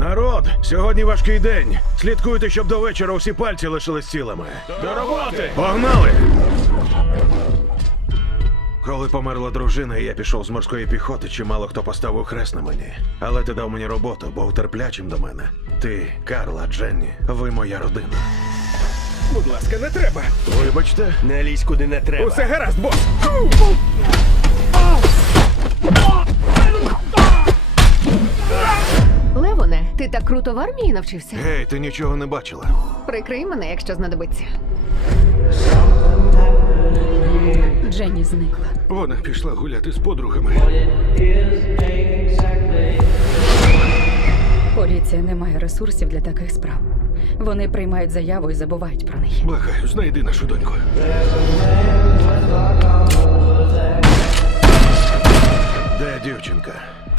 Народ, сьогодні важкий день. Слідкуйте, щоб до вечора усі пальці лишились цілими. До роботи! Погнали! Коли померла дружина, і я пішов з морської піхоти, чимало хто поставив хрест на мені. Але ти дав мені роботу, був терплячим до мене. Ти, Карла, Дженні, ви моя родина. Будь ласка, не треба. Вибачте, Не лізь куди не треба. Усе гаразд, бос. Фу! круто в армії навчився. Гей, ти нічого не бачила. Прикрий мене, якщо знадобиться. Дженні зникла. Вона пішла гуляти з подругами. Поліція не має ресурсів для таких справ. Вони приймають заяву і забувають про неї. Благаю, знайди нашу доньку.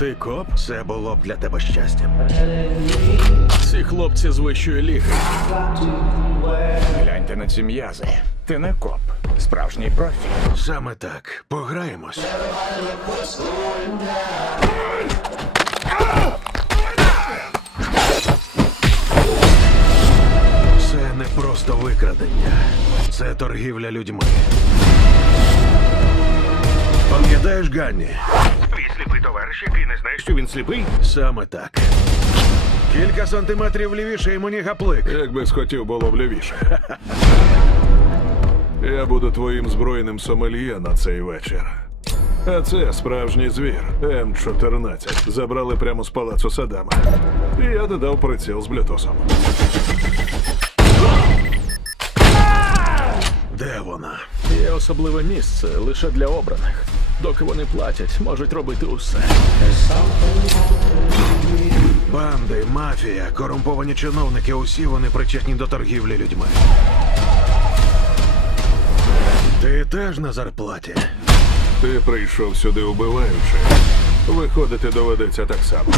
Ти коп? Це було б для тебе щастям. Ці хлопці з вищої ліги. Гляньте на ці м'язи. Ти не коп. Справжній профі. Саме так. Пограємось. Це не просто викрадення. Це торгівля людьми. Пам'ятаєш, Ганні? товариш, який не знає, що він сліпий? Саме так. Кілька сантиметрів лівіше і мені гаплик. Як би схотів було б лівіше. Я буду твоїм збройним сомельє на цей вечір. А це справжній звір М14. Забрали прямо з палацу Садама. І я додав приціл з блютосом. Де вона? Є особливе місце лише для обраних. Доки вони платять, можуть робити усе. Банди, мафія, корумповані чиновники. Усі вони причетні до торгівлі людьми. Ти теж на зарплаті. Ти прийшов сюди убиваючи. Виходити доведеться так само.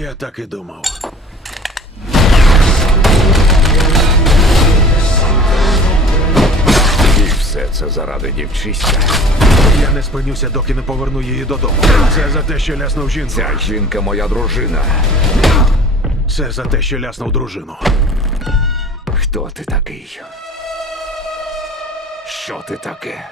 Я так і думав. це заради дівчиська. Я не спинюся, доки не поверну її додому. Це за те, що ляснув жінку. Ця жінка моя дружина. Це за те, що ляснув дружину. Хто ти такий? Що ти таке?